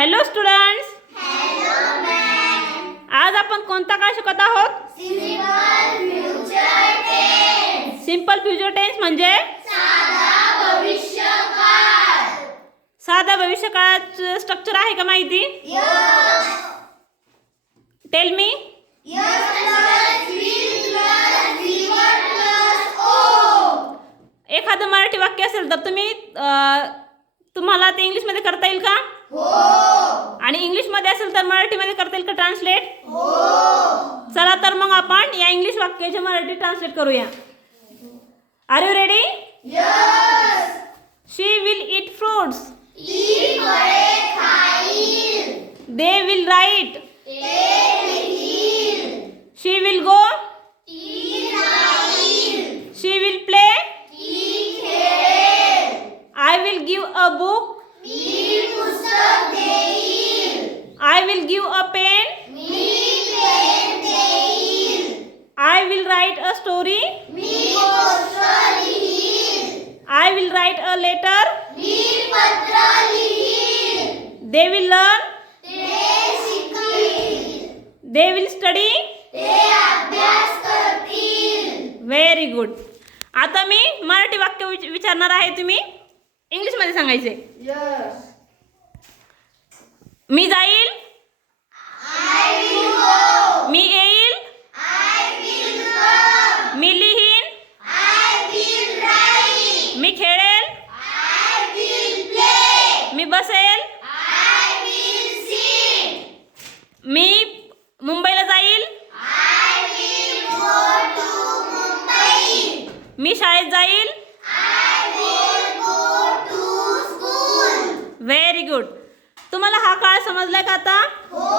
Hello students, hello ma'am. आज आपण कोणता काळ शिकत आहोत? सिंपल फ्युचर टेन्स म्हणजे साधा भविष्यकाळ. साधा भविष्यकाळाचं स्ट्रक्चर आहे का माहिती? Yes. Tell me. Yes plus will plus जीवन प्लस ओ. एखादं मराठी वाक्य असेल तर तुम्हाला ते इंग्लिशमध्ये करता येईल का? हो. आणि इंग्लिशमध्ये असेल तर मराठीमध्ये करता येईल का ट्रान्सलेट? हो. चला तर मग आपण या इंग्लिश वाक्याचे मराठी ट्रान्सलेट करूया. Are you ready? Yes. She will eat fruits. ती फळे खाईल. They will write. ते लिहिल. She will go. ती जाईल. She will play. ती खेळेल. I will give a book. मी पुस्तक देईल. I will give a pen. मी पेन देईल. I will write a story. मी गोष्ट लिहील. I will write a letter. मी पत्र लिहील. They will learn. ते शिकतील. They will study. ते अभ्यास करतील. Very good. आता मी मराठी वाक्य विचारणार आहे, तुम्ही इंग्लिशमध्ये सांगायचे. यस. मी जाईल. I will go. मी येईल. I will come. मी लिहीन. I will write. मी खेळेल. I will play. मी बसेल. I will sit. मी मुंबईला जाईल. I will go to Mumbai. मी शाळेत जाईल. I will go to school. Very good. तुम्हाला हा काळ समजलाय का आता? हो.